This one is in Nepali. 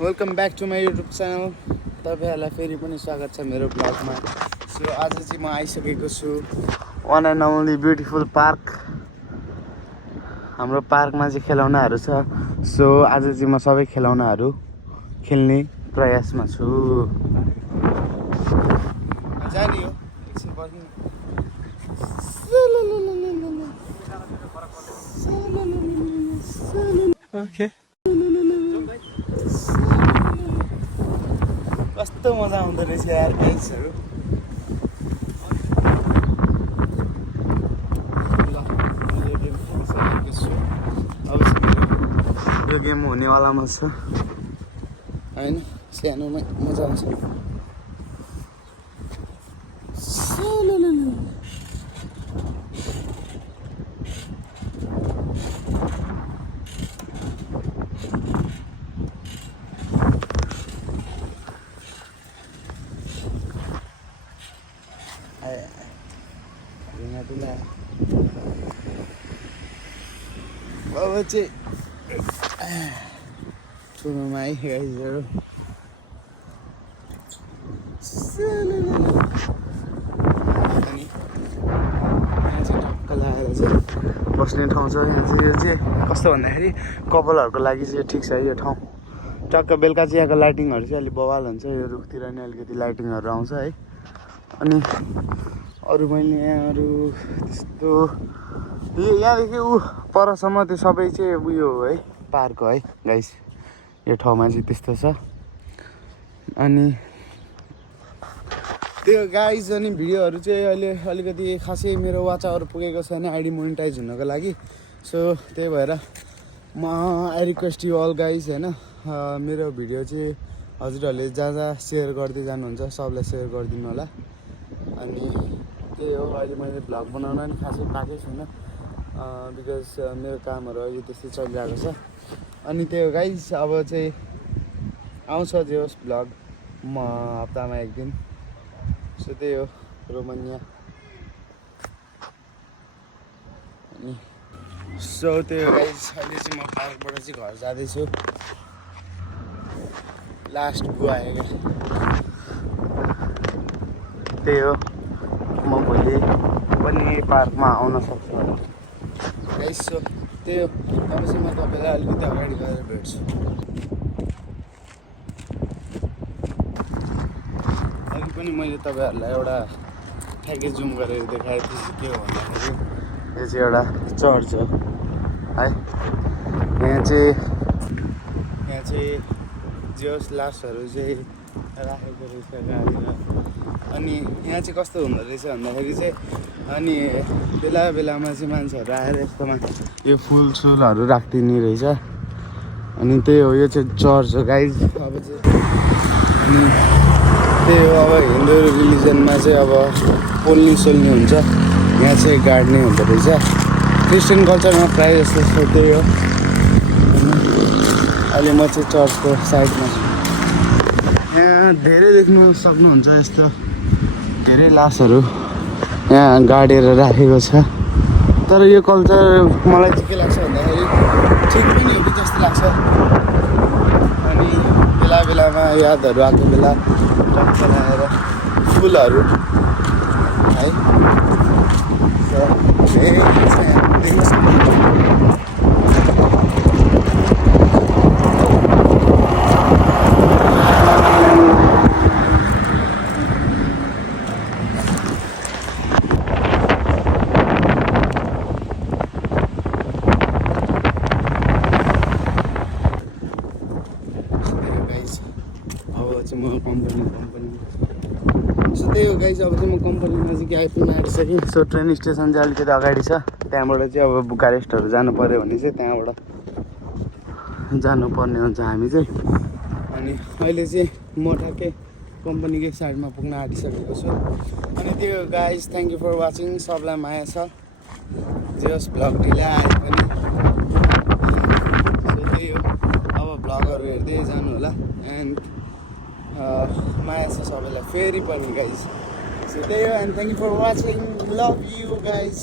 Welcome back to my YouTube channel. तपाईँहरूलाई फेरि पनि स्वागत छ मेरो ब्लगमा। सो आज चाहिँ म आइसकेको छु one and only beautiful park. हाम्रो पार्कमा चाहिँ खेलौनाहरू छ। सो आज चाहिँ म सबै खेलौनाहरू खेल्ने प्रयासमा छु। जाने हो एकछिन पर्खिनु। ओके कस्तो मजा आउँदो रहेछ यार गाइजहरू। अब यो गेम हुनेवालामा छ होइन, सानोमै मजा आउँछ। अब चाहिँ ठुलोमा है गाइजहरू। टक्क लगाएर चाहिँ बस्ने ठाउँ छ यहाँ चाहिँ। यो चाहिँ कस्तो भन्दाखेरि कपालहरूको लागि चाहिँ ठिक छ यो ठाउँ। टक्क बेलुका चाहिँ यहाँको लाइटिङहरू चाहिँ अलिक बवाल हुन्छ। यो रुखतिर नि अलिकति लाइटिङहरू आउँछ है। अनि अरू मैले यहाँ अरू त्यस्तो यहाँदेखि परसम्म त्यो सबै चाहिँ उयो हो है, पार्क हो है गाइस। यो ठाउँमा चाहिँ त्यस्तो छ। अनि त्यो गाइस अनि भिडियोहरू चाहिँ अहिले अलिकति खासै मेरो वाच आवर पुगेको छैन आइडी मोनिटाइज हुनको लागि। सो त्यही भएर I request you all guys होइन, मेरो भिडियो चाहिँ हजुरहरूले जहाँ जहाँ सेयर गर्दै जानुहुन्छ सबलाई सेयर गरिदिनु होला। अनि त्यही हो, अहिले मैले भ्लग बनाउन नि खासै पाएकै छुइनँ बिकज मेरो कामहरू अहिले त्यस्तै चलिरहेको छ। अनि त्यही हो गाइस, अब चाहिँ आउँछ जे होस् भ्लग म हप्तामा एक दिन। सो त्यही हो रोमानिया। अनि सो त्यही हो गाइस, अहिले चाहिँ म पार्कबाट चाहिँ घर जाँदैछु। लास्ट गुवा आयो क्या। त्यही हो, म भोलि पनि पार्कमा आउन सक्छु होला गाइस। सो त्यही हो, अब चाहिँ म तपाईँलाई अलिकति अगाडि गएर भेट्छु। अघि पनि मैले तपाईँहरूलाई एउटा ठ्याक्कै जुम गरेर देखाएको थिएँ। के हो भन्दाखेरि यो चाहिँ एउटा चर्च हो है। यहाँ चाहिँ जियोस् लासहरू चाहिँ राखेको रहेछ गाडीमा। अनि यहाँ चाहिँ कस्तो हुँदो रहेछ भन्दाखेरि चाहिँ अनि बेला बेलामा चाहिँ मान्छेहरू आएर यस्तोमा यो फुलसुलहरू राखिदिने रहेछ। अनि त्यही हो, यो चाहिँ चर्च हो गाइज। अब चाहिँ अनि त्यही हो, अब हिन्दू रिलिजनमा चाहिँ अब पोल्ने सोल्ने हुन्छ, यहाँ चाहिँ गाड्ने हुँदो रहेछ। क्रिस्चियन कल्चरमा प्रायः जस्तो छ। त्यही हो, अहिले म चाहिँ चर्चको साइडमा छु। यहाँ धेरै देख्नु सक्नुहुन्छ यस्तो धेरै लासहरू यहाँ गाडेर राखेको छ। तर यो कल्चर मलाई चाहिँ के लाग्छ भन्दाखेरि ठिक पनि हो कि जस्तो लाग्छ। अनि बेला बेलामा यादहरू आएको बेला टक्क लगाएर फुलहरू है धेरै देख्न सक्नुहुन्छ। म कम्पनी सो त्यही हो गाइस। अब चाहिँ म कम्पनीमा चाहिँ आइपुग्न आँटिसकेँ। सो ट्रेन स्टेसन चाहिँ अलिकति अगाडि छ। त्यहाँबाट चाहिँ अब बुकारेस्टहरू जानु पऱ्यो भने चाहिँ त्यहाँबाट जानुपर्ने हुन्छ हामी चाहिँ। अनि अहिले चाहिँ म ठ्याक्कै कम्पनीकै साइडमा पुग्न आँटिसकेको छु। अनि त्यो guys, thank you for watching. सबलाई माया छ, जे होस् भ्लग ढिलै आयो पनि। सो त्यही हो, अब भ्लगहरू हेर्दै जानु होला। एन्ड माया छ सबैलाई फेरि पनि गाइज। सो त्यही हो, and thank you for watching. Love you guys.